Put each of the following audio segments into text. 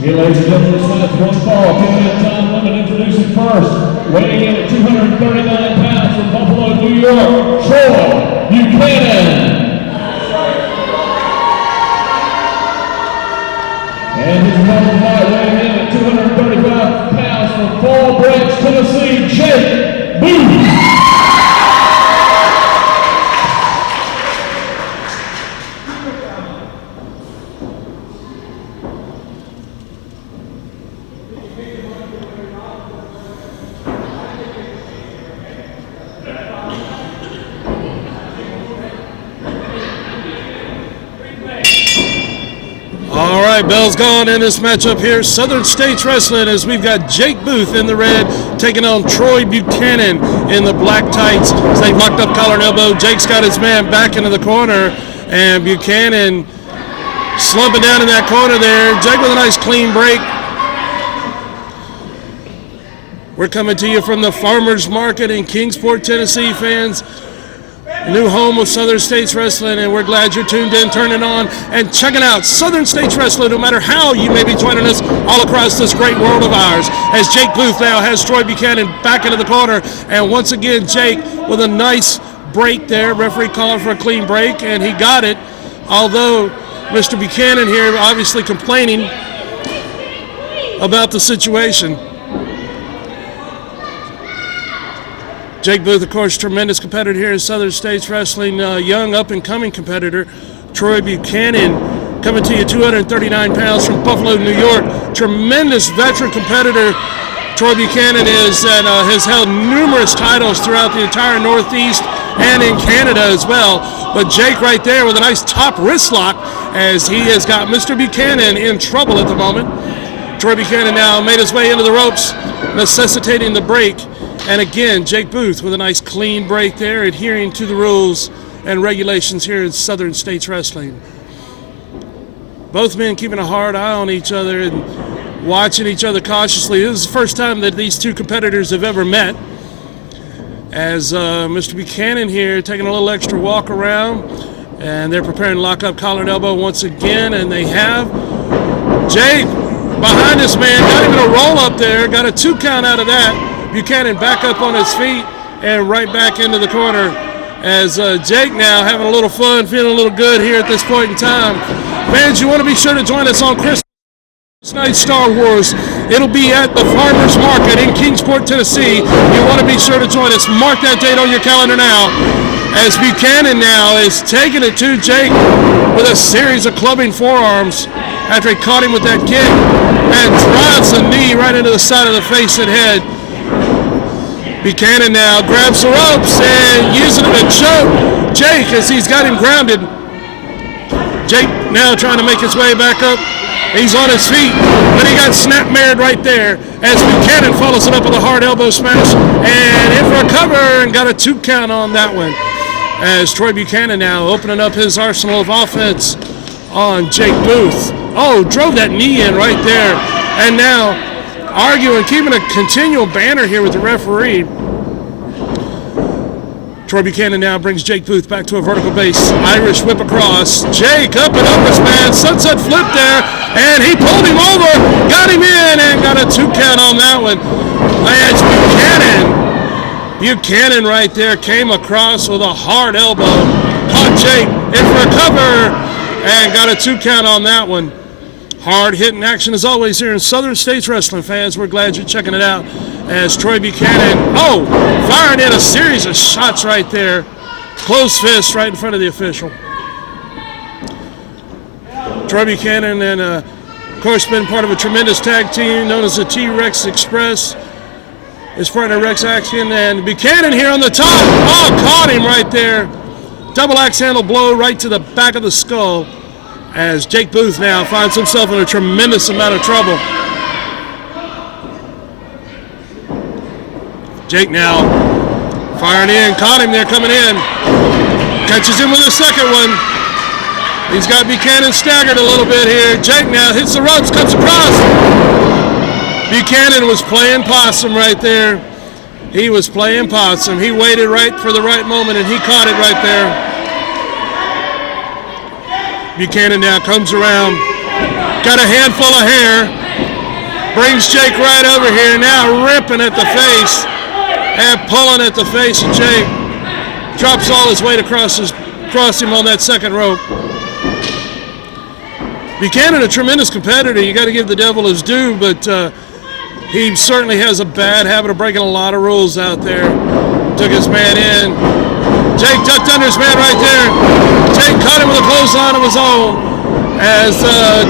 Okay, ladies and gentlemen, it's minutes one fall. 15 time limit introducing first. Weighing in at 239 pounds from Buffalo, New York, Troy Buchanan. And his number five weighing in at 235 pounds from Fall Branch, Tennessee, Jake Beau. All right, bell's gone in this matchup here. Southern States Wrestling, as we've got Jake Booth in the red taking on Troy Buchanan in the black tights. So they've locked up collar and elbow. Jake's got his man back into the corner, and Buchanan slumping down in that corner there. Jake with a nice clean break. We're coming to you from the Farmers Market in Kingsport, Tennessee, fans. New home of Southern States Wrestling, and we're glad you're tuned in, turning on, and checking out Southern States Wrestling, no matter how you may be joining us all across this great world of ours. As Jake Booth now has Troy Buchanan back into the corner, and once again, Jake with a nice break there. Referee calling for a clean break, and he got it, although Mr. Buchanan here obviously complaining about the situation. Jake Booth, of course, tremendous competitor here in Southern States Wrestling. Young, up-and-coming competitor. Troy Buchanan coming to you 239 pounds from Buffalo, New York. Tremendous veteran competitor Troy Buchanan is, and has held numerous titles throughout the entire Northeast and in Canada as well. But Jake right there with a nice top wrist lock as he has got Mr. Buchanan in trouble at the moment. Troy Buchanan now made his way into the ropes, necessitating the break. And again, Jake Booth with a nice clean break there, adhering to the rules and regulations here in Southern States Wrestling. Both men keeping a hard eye on each other and watching each other cautiously. This is the first time that these two competitors have ever met. As Mr. Buchanan here taking a little extra walk around, and they're preparing to lock up collar and elbow once again, and they have. Jake behind this man, got him in a roll up there, got a 2 count out of that. Buchanan back up on his feet and right back into the corner as Jake now having a little fun, feeling a little good here at this point in time. Fans, you want to be sure to join us on Christmas night Star Wars. It'll be at the Farmers Market in Kingsport, Tennessee. You want to be sure to join us. Mark that date on your calendar now as Buchanan now is taking it to Jake with a series of clubbing forearms after he caught him with that kick and drives a knee right into the side of the face and head. Buchanan now grabs the ropes and using him to choke Jake as he's got him grounded. Jake now trying to make his way back up. He's on his feet, but he got snap-mared right there as Buchanan follows it up with a hard elbow smash and in for a cover and got a 2 count on that one. As Troy Buchanan now opening up his arsenal of offense on Jake Booth. Oh, drove that knee in right there. And now arguing, keeping a continual banter here with the referee. Troy Buchanan now brings Jake Booth back to a vertical base. Irish whip across. Jake up and up his man. Sunset flip there. And he pulled him over. Got him in and got a 2 count on that one. That's Buchanan. Buchanan right there came across with a hard elbow. Caught Jake in for a cover and got a 2 count on that one. Hard hitting action as always here in Southern States Wrestling, fans. We're glad you're checking it out as Troy Buchanan, firing in a series of shots right there. Close fist right in front of the official. Troy Buchanan and, of course, been part of a tremendous tag team known as the T-Rex Express. His partner Rex Action, and Buchanan here on the top. Oh, caught him right there. Double axe handle blow right to the back of the skull. as Jake Booth now finds himself in a tremendous amount of trouble. Jake now firing in, caught him there coming in. Catches him with a second one. He's got Buchanan staggered a little bit here. Jake now hits the ropes, comes across. Buchanan was playing possum right there. He was playing possum. He waited right for the right moment, and he caught it right there. Buchanan now comes around, got a handful of hair, brings Jake right over here, now ripping at the face and pulling at the face of Jake. Drops all his weight across him on that second rope. Buchanan, a tremendous competitor. You got to give the devil his due, but he certainly has a bad habit of breaking a lot of rules out there. Took his man in. Jake ducked under his man right there. Jake caught him with a clothesline of his own. As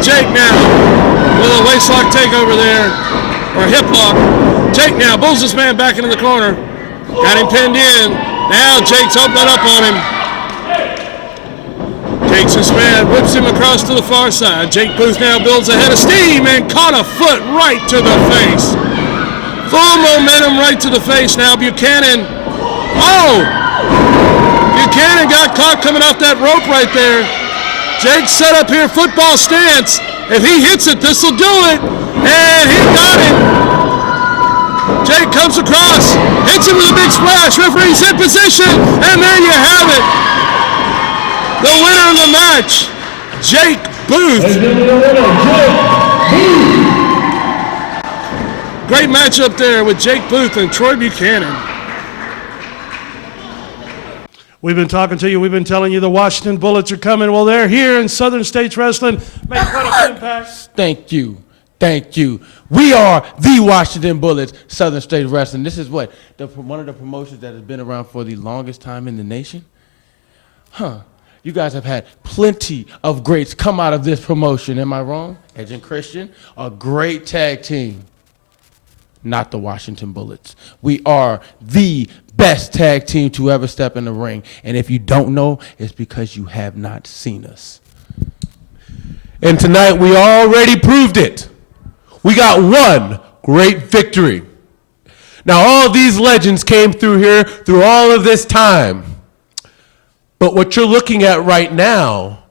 Jake now with a waistlock takeover there, or a hip lock. Jake now pulls his man back into the corner. Got him pinned in. Now Jake's opening up on him. Takes his man, whips him across to the far side. Jake Booth now builds a head of steam and caught a foot right to the face. Full momentum right to the face now. Buchanan. Oh! Buchanan got caught coming off that rope right there. Jake set up here, football stance. If he hits it, this will do it. And he got it. Jake comes across, hits him with a big splash. Referee's in position, and there you have it. The winner of the match, Jake Booth. Great matchup there with Jake Booth and Troy Buchanan. We've been talking to you. We've been telling you the Washington Bullets are coming. Well, they're here in Southern States Wrestling. Make fun of Impact. Thank you. Thank you. We are the Washington Bullets, Southern States Wrestling. This is what? One of the promotions that has been around for the longest time in the nation? Huh. You guys have had plenty of greats come out of this promotion. Am I wrong? Edge and Christian, a great tag team. Not the Washington Bullets. We are the best tag team to ever step in the ring. And if you don't know, it's because you have not seen us. And tonight we already proved it. We got one great victory. Now all these legends came through here through all of this time. But what you're looking at right now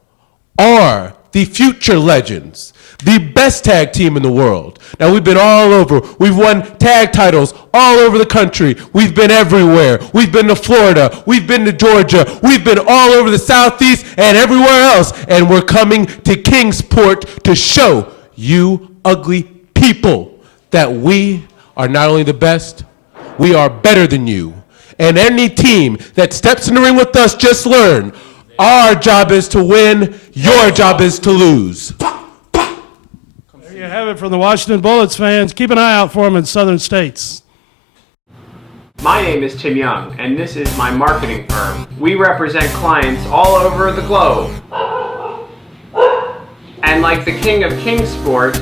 are the future legends, the best tag team in the world. Now, we've been all over. We've won tag titles all over the country. We've been everywhere. We've been to Florida. We've been to Georgia. We've been all over the Southeast and everywhere else. And we're coming to Kingsport to show you ugly people that we are not only the best, we are better than you. And any team that steps in the ring with us, just learn, our job is to win, your job is to lose. There you have it from the Washington Bullets fans. Keep an eye out for them in Southern States. My name is Tim Young, and this is my marketing firm. We represent clients all over the globe. And like the king of Kingsport,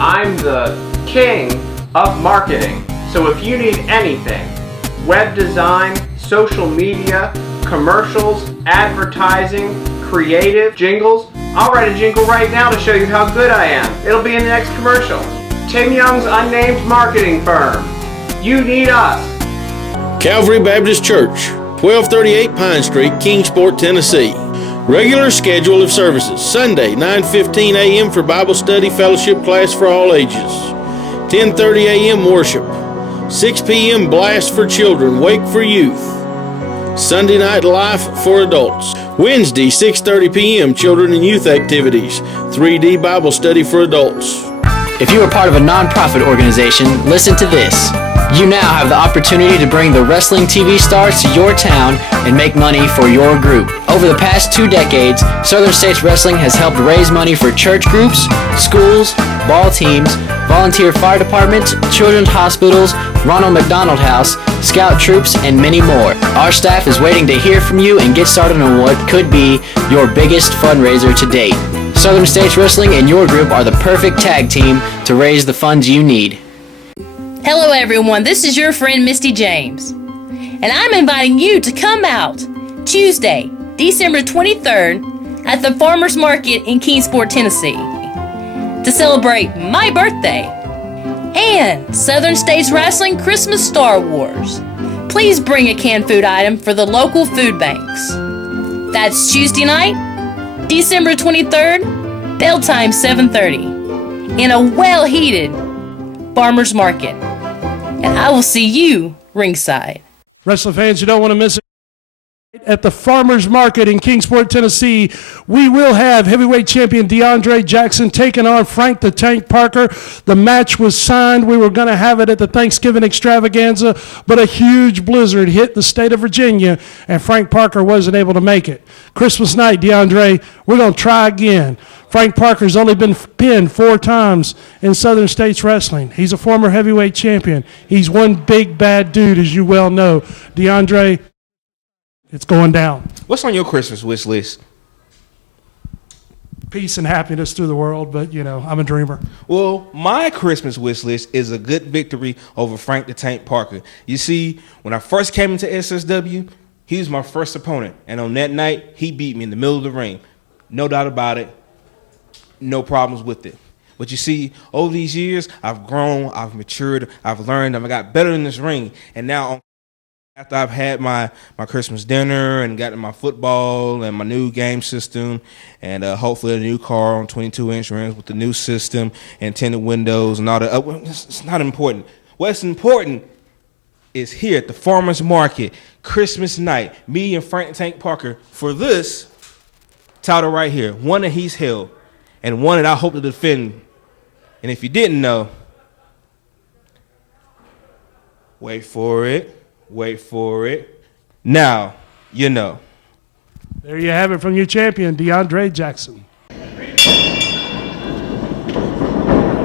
I'm the king of marketing. So if you need anything, web design, social media, commercials, advertising, creative, jingles, I'll write a jingle right now to show you how good I am. It'll be in the next commercial. Tim Young's Unnamed Marketing Firm. You need us. Calvary Baptist Church, 1238 Pine Street, Kingsport, Tennessee. Regular schedule of services. Sunday, 9:15 a.m. for Bible study fellowship class for all ages. 10:30 a.m. worship. 6 p.m. blast for children, wake for youth. Sunday night life for adults. Wednesday, 6:30 p.m. children and youth activities. 3D Bible study for adults. If you are part of a non-profit organization, listen to this. You now have the opportunity to bring the wrestling TV stars to your town and make money for your group. Over the past 2 decades, Southern States Wrestling has helped raise money for church groups, schools, ball teams, volunteer fire departments, children's hospitals, Ronald McDonald House, scout troops, and many more. Our staff is waiting to hear from you and get started on what could be your biggest fundraiser to date. Southern States Wrestling and your group are the perfect tag team to raise the funds you need. Hello everyone, this is your friend Misty James, and I'm inviting you to come out Tuesday, December 23rd at the Farmers Market in Kingsport, Tennessee, to celebrate my birthday and Southern States Wrestling Christmas Star Wars. Please bring a canned food item for the local food banks. That's Tuesday night, December 23rd, bell time 7:30, in a well-heated Farmers Market. And I will see you ringside. Wrestling fans, you don't want to miss it. At the Farmers Market in Kingsport, Tennessee, we will have heavyweight champion DeAndre Jackson taking on Frank the Tank Parker. The match was signed. We were going to have it at the Thanksgiving extravaganza, but a huge blizzard hit the state of Virginia, and Frank Parker wasn't able to make it. Christmas night, DeAndre, we're going to try again. Frank Parker's only been pinned 4 times in Southern States Wrestling. He's a former heavyweight champion. He's one big bad dude, as you well know. DeAndre, it's going down. What's on your Christmas wish list? Peace and happiness through the world, but, you know, I'm a dreamer. Well, my Christmas wish list is a good victory over Frank the Tank Parker. You see, when I first came into SSW, he was my first opponent. And on that night, he beat me in the middle of the ring. No doubt about it. No problems with it. But you see, over these years, I've grown, I've matured, I've learned, I've got better in this ring. And now, after I've had my Christmas dinner and gotten my football and my new game system and hopefully a new car on 22-inch rims with the new system and tinted windows and all that, it's not important. What's important is here at the Farmers Market, Christmas night, me and Frank Tank Parker for this title right here, one that he's held and one that I hope to defend. And if you didn't know, wait for it. Wait for it. Now, you know. There you have it from your champion, DeAndre Jackson.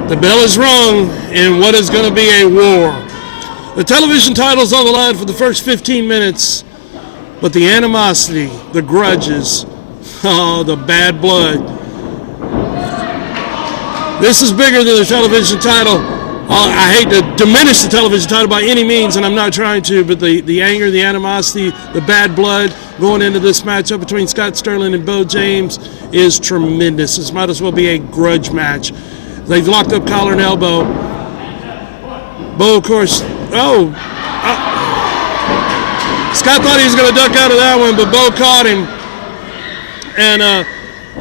The bell is rung in what is going to be a war. The television title's on the line for the first 15 minutes, but the animosity, the grudges, the bad blood. This is bigger than the television title. I hate to diminish the television title by any means, and I'm not trying to, but the anger, the animosity, the bad blood going into this matchup between Scott Sterling and Beau James is tremendous. This might as well be a grudge match. They've locked up collar and elbow. Beau, of course, Scott thought he was going to duck out of that one, but Beau caught him. And,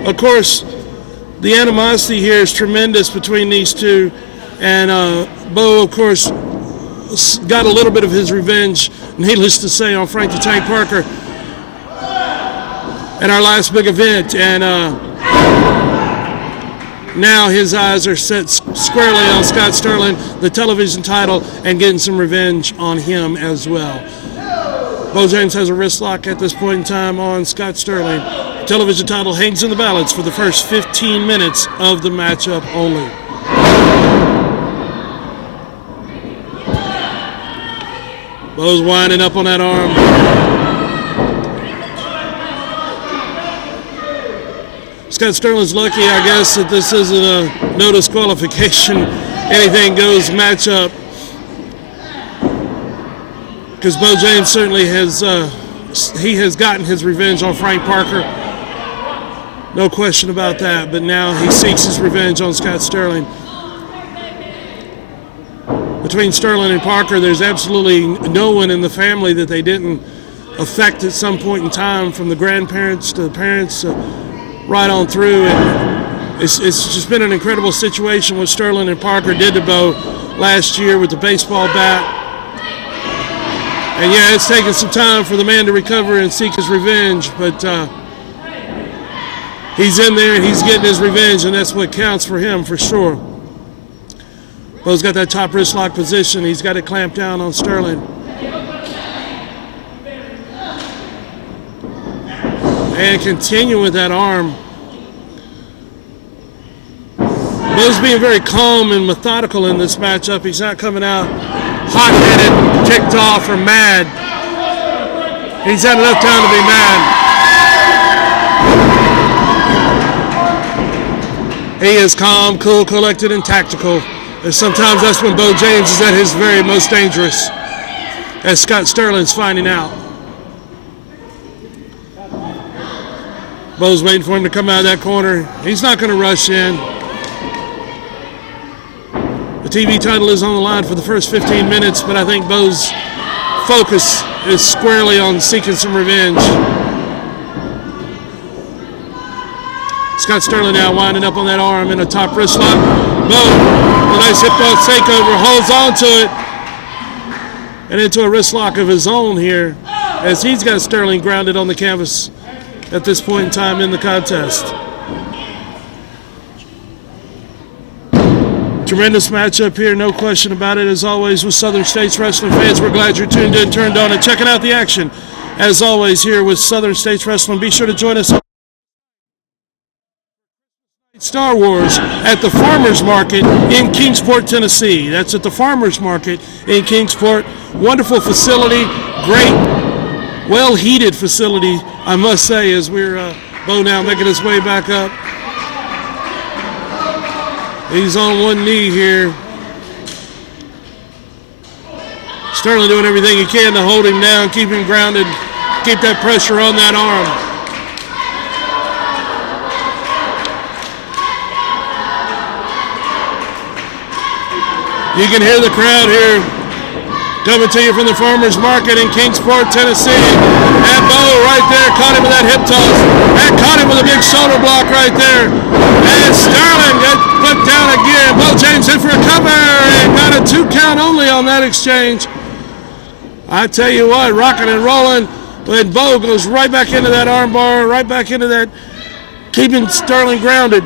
of course, the animosity here is tremendous between these two. And Beau, of course, got a little bit of his revenge, needless to say, on Frank the Tank Parker at our last big event. And now his eyes are set squarely on Scott Sterling, the television title, and getting some revenge on him as well. Beau James has a wrist lock at this point in time on Scott Sterling. The television title hangs in the balance for the first 15 minutes of the matchup only. Beau's winding up on that arm. Scott Sterling's lucky, I guess, that this isn't a no disqualification, anything goes matchup. Because Beau James certainly has gotten his revenge on Frank Parker. No question about that. But now he seeks his revenge on Scott Sterling. Between Sterling and Parker, there's absolutely no one in the family that they didn't affect at some point in time, from the grandparents to the parents, right on through. And it's just been an incredible situation what Sterling and Parker did to Beau last year with the baseball bat. And yeah, it's taken some time for the man to recover and seek his revenge, but he's in there and he's getting his revenge, and that's what counts for him for sure. Beau's got that top wrist lock position. He's got it clamped down on Sterling. And continue with that arm. Beau's being very calm and methodical in this matchup. He's not coming out hot-headed, ticked off, or mad. He's had enough time to be mad. He is calm, cool, collected, and tactical. And sometimes that's when Beau James is at his very most dangerous, as Scott Sterling's finding out. Beau's waiting for him to come out of that corner. He's not going to rush in. The TV title is on the line for the first 15 minutes, but I think Beau's focus is squarely on seeking some revenge. Scott Sterling now winding up on that arm in a top wrist lock. Beau, a nice hip toss takeover, holds on to it. And into a wrist lock of his own here, as he's got Sterling grounded on the canvas at this point in time in the contest. Tremendous matchup here, no question about it. As always, with Southern States Wrestling fans, we're glad you're tuned in, turned on, and checking out the action. As always, here with Southern States Wrestling, be sure to join us on Star Wars at the Farmers Market in Kingsport, Tennessee. That's at the Farmers Market in Kingsport. Wonderful facility, great, well-heated facility, I must say, as we're Beau now making his way back up. He's on one knee here. Sterling doing everything he can to hold him down, keep him grounded, keep that pressure on that arm. You can hear the crowd here coming to you from the Farmers Market in Kingsport, Tennessee. And Beau right there caught him with that hip toss. And caught him with a big shoulder block right there. And Sterling got put down again. Beau James in for a cover and got a 2 count only on that exchange. I tell you what, rocking and rolling. But Beau goes right back into that arm bar, right back into that, keeping Sterling grounded.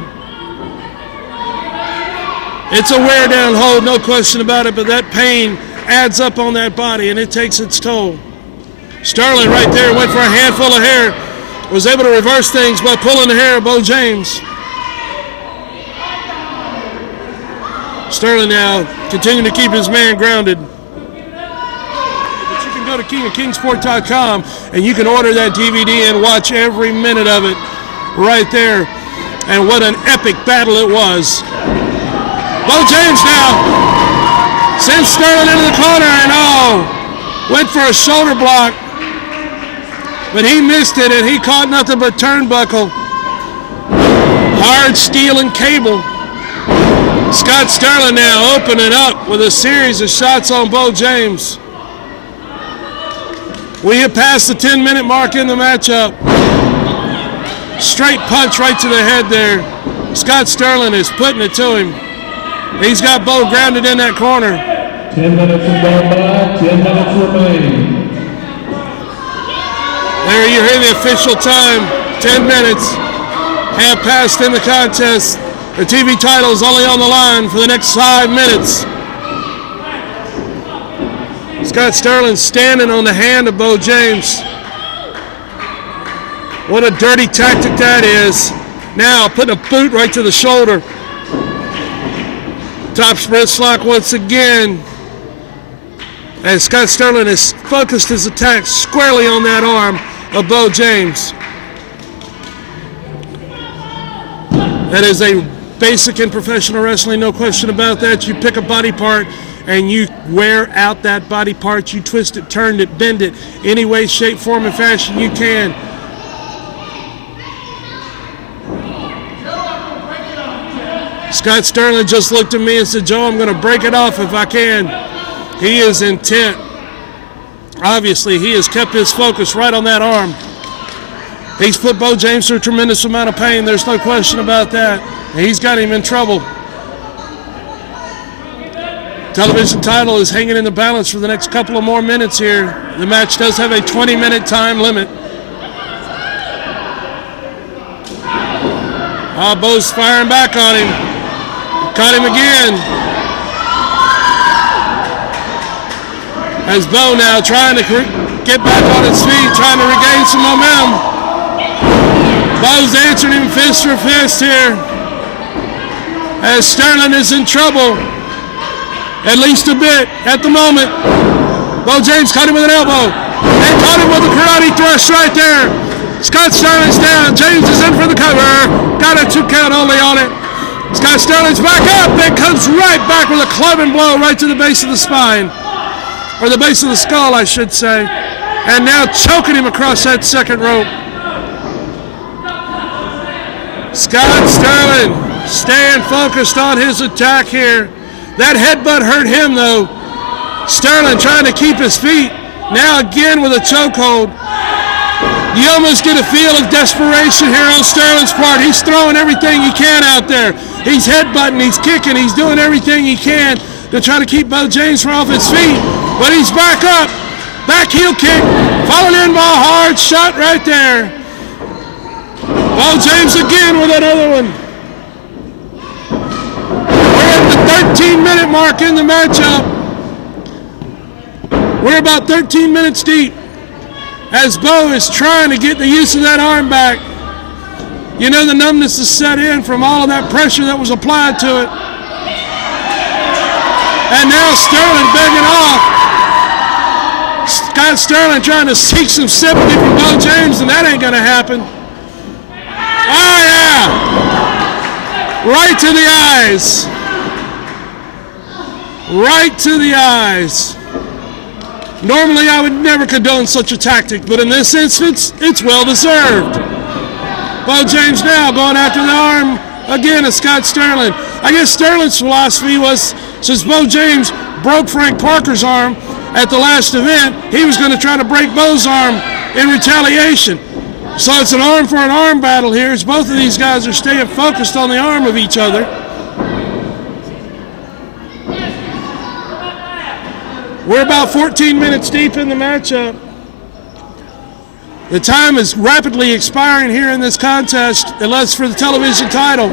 It's a wear down hold, no question about it, but that pain adds up on that body and it takes its toll. Sterling right there went for a handful of hair, was able to reverse things by pulling the hair of Beau James. Sterling now continuing to keep his man grounded. But you can go to kingofkingsport.com and you can order that DVD and watch every minute of it right there. And what an epic battle it was. Beau James now sends Sterling into the corner and went for a shoulder block, but he missed it and he caught nothing but turnbuckle. Hard steel and cable. Scott Sterling now opening up with a series of shots on Beau James. We have passed the 10-minute mark in the matchup. Straight punch right to the head there. Scott Sterling is putting it to him. He's got Beau grounded in that corner. 10 minutes have gone by, 10 minutes remaining. There you hear the official time. 10 minutes have passed in the contest. The TV title is only on the line for the next 5 minutes. Scott Sterling standing on the hand of Beau James. What a dirty tactic that is. Now putting a boot right to the shoulder. Top wrist lock once again. And Scott Sterling has focused his attack squarely on that arm of Beau James. That is a basic in professional wrestling, no question about that. You pick a body part and you wear out that body part. You twist it, turn it, bend it, any way, shape, form, and fashion you can. Scott Sterling just looked at me and said, Joe, I'm going to break it off if I can. He is intent. Obviously, he has kept his focus right on that arm. He's put Beau James through a tremendous amount of pain. There's no question about that. And he's got him in trouble. Television title is hanging in the balance for the next couple of more minutes here. The match does have a 20-minute time limit. Beau's firing back on him. Caught him again. As Beau now trying to get back on his feet, trying to regain some momentum. Beau's answering him fist for fist here. As Sterling is in trouble, at least a bit at the moment. Beau James caught him with an elbow. And caught him with a karate thrust right there. Scott Sterling's down. James is in for the cover. Got a 2 count only on it. Scott Sterling's back up. Then comes right back with a clubbing blow right to the base of the spine. Or the base of the skull, I should say. And now choking him across that second rope. Scott Sterling staying focused on his attack here. That headbutt hurt him though. Sterling trying to keep his feet. Now again with a chokehold. You almost get a feel of desperation here on Sterling's part. He's throwing everything he can out there. He's headbutting, he's kicking, he's doing everything he can to try to keep Beau James from off his feet. But he's back up. Back heel kick. Followed in by a hard shot right there. Beau James again with another one. We're at the 13-minute mark in the matchup. We're about 13 minutes deep as Beau is trying to get the use of that arm back. You know the numbness is set in from all of that pressure that was applied to it. And now Sterling begging off. Scott Sterling trying to seek some sympathy from Beau James, and that ain't going to happen. Oh, yeah. Right to the eyes. Right to the eyes. Normally, I would never condone such a tactic, but in this instance, it's well-deserved. Beau James now going after the arm again of Scott Sterling. I guess Sterling's philosophy was, since Beau James broke Frank Parker's arm at the last event, he was going to try to break Beau's arm in retaliation. So it's an arm for an arm battle here as both of these guys are staying focused on the arm of each other. We're about 14 minutes deep in the matchup. The time is rapidly expiring here in this contest, unless for the television title.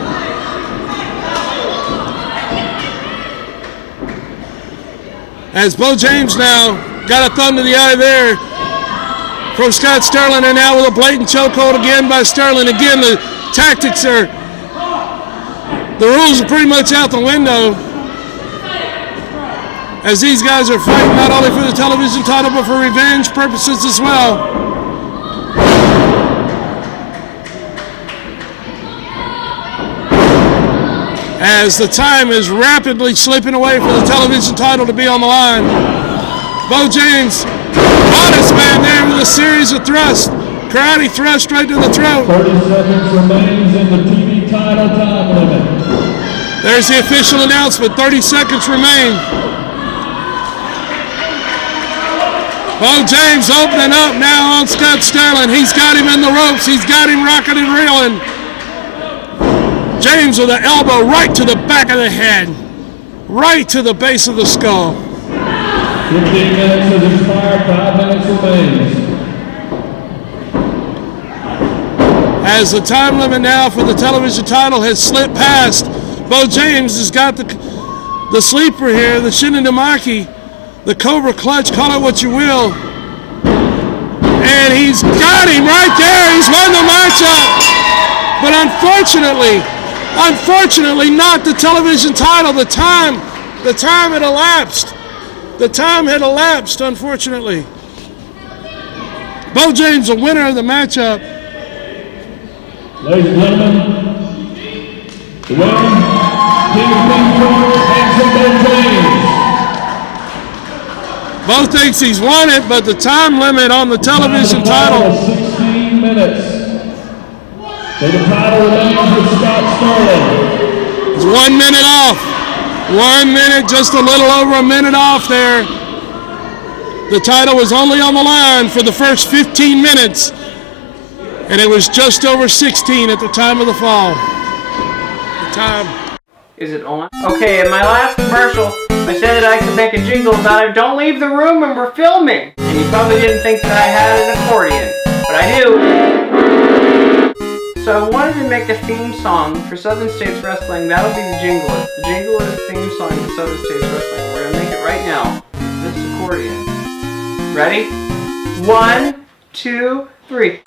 As Beau James now got a thumb to the eye there from Scott Sterling, and now with a blatant chokehold again by Sterling. Again, the tactics are, the rules are pretty much out the window as these guys are fighting not only for the television title but for revenge purposes as well. As the time is rapidly slipping away for the television title to be on the line. Beau James, honest man there with a series of thrusts. Karate thrust right to the throat. 30 seconds remains in the TV title time limit. There's the official announcement. 30 seconds remain. Beau James opening up now on Scott Sterling. He's got him in the ropes. He's got him rocking and reeling. James with an elbow right to the back of the head. Right to the base of the skull. 15 minutes has expired, 5 minutes remains. As the time limit now for the television title has slipped past, Beau James has got the sleeper here, the Shinadamaki, the Cobra Clutch, call it what you will. And he's got him right there. He's won the matchup. But unfortunately not the television title. The time had elapsed. The time had elapsed, unfortunately. Beau James, the winner of the matchup. Ladies and gentlemen, the winner, King of Kingsport, Beau James. Beau thinks he's won it, but the time limit on the television title. 16 minutes. So the title remains with Scott Sterling. It's 1 minute off. 1 minute, just a little over a minute off there. The title was only on the line for the first 15 minutes, and it was just over 16 at the time of the fall. The time. Is it on? Okay, in my last commercial, I said that I could make a jingle about it. Don't leave the room and we're filming. And you probably didn't think that I had an accordion, but I do. So I wanted to make a theme song for Southern States Wrestling. That'll be the jingle. The jingle is the theme song for Southern States Wrestling. We're gonna make it right now. This accordion. Ready? 1, 2, 3.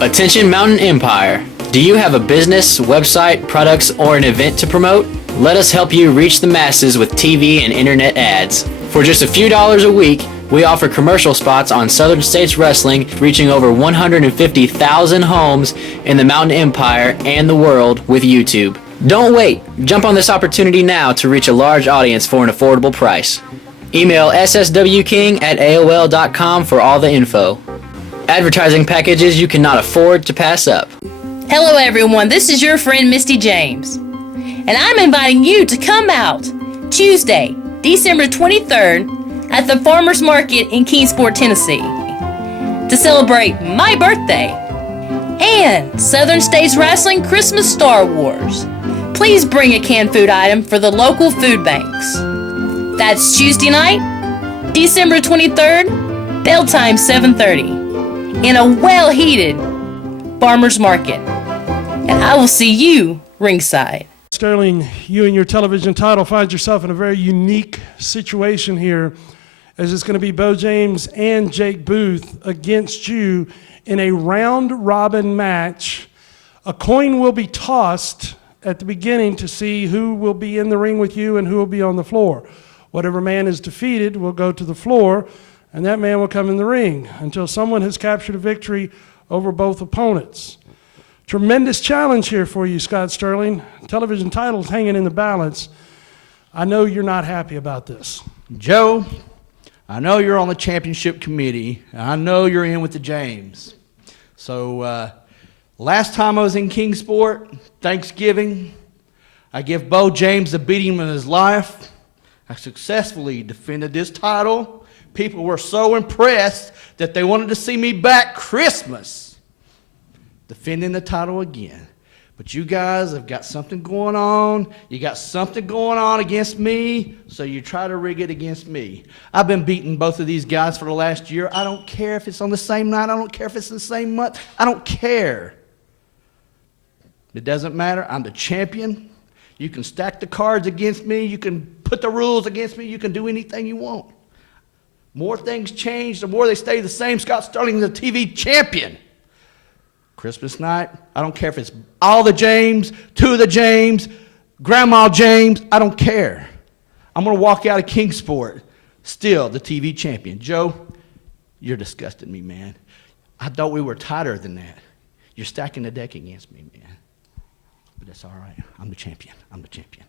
Attention Mountain Empire. Do you have a business, website, products, or an event to promote? Let us help you reach the masses with TV and internet ads. For just a few dollars a week, we offer commercial spots on Southern States Wrestling, reaching over 150,000 homes in the Mountain Empire and the world with YouTube. Don't wait. Jump on this opportunity now to reach a large audience for an affordable price. Email sswking@aol.com for all the info. Advertising packages you cannot afford to pass up. Hello, everyone. This is your friend Misty James, and I'm inviting you to come out Tuesday, December 23rd at the Farmers Market in Kingsport, Tennessee to celebrate my birthday and Southern States Wrestling Christmas Star Wars. Please bring a canned food item for the local food banks. That's Tuesday night, December 23rd, bell time 7:30 in a well-heated Farmers Market. And I will see you ringside. Sterling, you and your television title find yourself in a very unique situation here, as it's going to be Beau James and Jake Booth against you in a round-robin match. A coin will be tossed at the beginning to see who will be in the ring with you and who will be on the floor. Whatever man is defeated will go to the floor, and that man will come in the ring until someone has captured a victory over both opponents. Tremendous challenge here for you, Scott Sterling. Television title's hanging in the balance. I know you're not happy about this. Joe, I know you're on the championship committee, and I know you're in with the James. So last time I was in Kingsport, Thanksgiving, I give Beau James the beating of his life. I successfully defended this title. People were so impressed that they wanted to see me back Christmas defending the title again. But you guys have got something going on. You got something going on against me, so you try to rig it against me. I've been beating both of these guys for the last year. I don't care if it's on the same night. I don't care if it's in the same month. I don't care. It doesn't matter. I'm the champion. You can stack the cards against me. You can put the rules against me. You can do anything you want. More things change, the more they stay the same. Scott Sterling is a TV champion. Christmas night, I don't care if it's all the James, two of the James, Grandma James, I don't care. I'm going to walk out of Kingsport still the TV champion. Joe, you're disgusting me, man. I thought we were tighter than that. You're stacking the deck against me, man. But that's all right. I'm the champion. I'm the champion.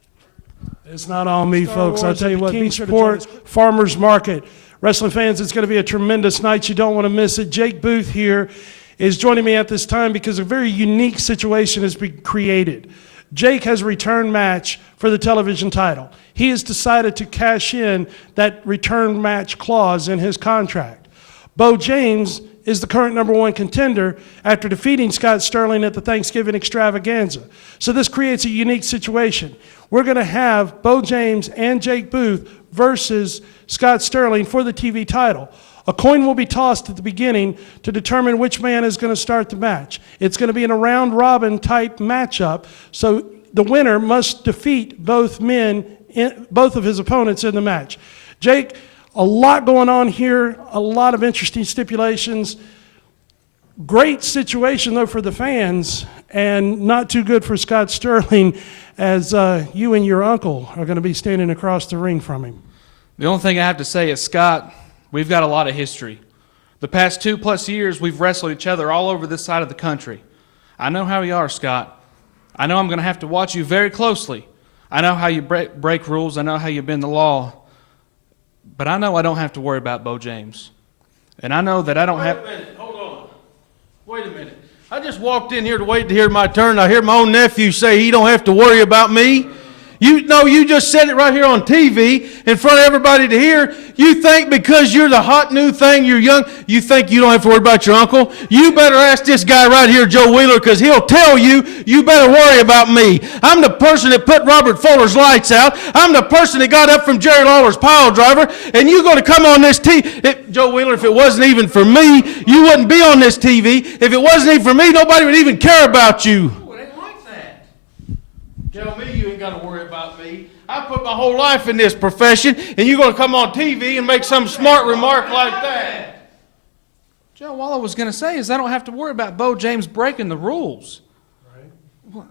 It's not all me, folks. I'll tell you what, Kingsport Farmers Market. Wrestling fans, it's going to be a tremendous night. You don't want to miss it. Jake Booth here is joining me at this time because a very unique situation has been created. Jake has a return match for the television title. He has decided to cash in that return match clause in his contract. Beau James is the current #1 contender after defeating Scott Sterling at the Thanksgiving extravaganza. So this creates a unique situation. We're going to have Beau James and Jake Booth versus Scott Sterling for the TV title. A coin will be tossed at the beginning to determine which man is going to start the match. It's going to be in a round-robin type matchup, so the winner must defeat both of his opponents in the match. Jake, a lot going on here, a lot of interesting stipulations. Great situation, though, for the fans, and not too good for Scott Sterling, as you and your uncle are going to be standing across the ring from him. The only thing I have to say is, Scott, we've got a lot of history. The past 2+ years, we've wrestled each other all over this side of the country. I know how you are, Scott. I know I'm going to have to watch you very closely. I know how you break rules. I know how you bend the law. But I know I don't have to worry about Beau James. And I know that I don't have... Wait a minute. Hold on. Wait a minute. I just walked in here to wait to hear my turn. I hear my own nephew say he don't have to worry about me. You just said it right here on TV in front of everybody to hear. You think because you're the hot new thing, you're young, you think you don't have to worry about your uncle? You better ask this guy right here, Joe Wheeler, because he'll tell you, you better worry about me. I'm the person that put Robert Fuller's lights out. I'm the person that got up from Jerry Lawler's pile driver, and you're going to come on this TV. Joe Wheeler, if it wasn't even for me, you wouldn't be on this TV. If it wasn't even for me, nobody would even care about you. Tell me you ain't got to worry about me. I put my whole life in this profession, and you're going to come on TV and make some smart remark like that. Joe, all I was going to say is I don't have to worry about Beau James breaking the rules. Right.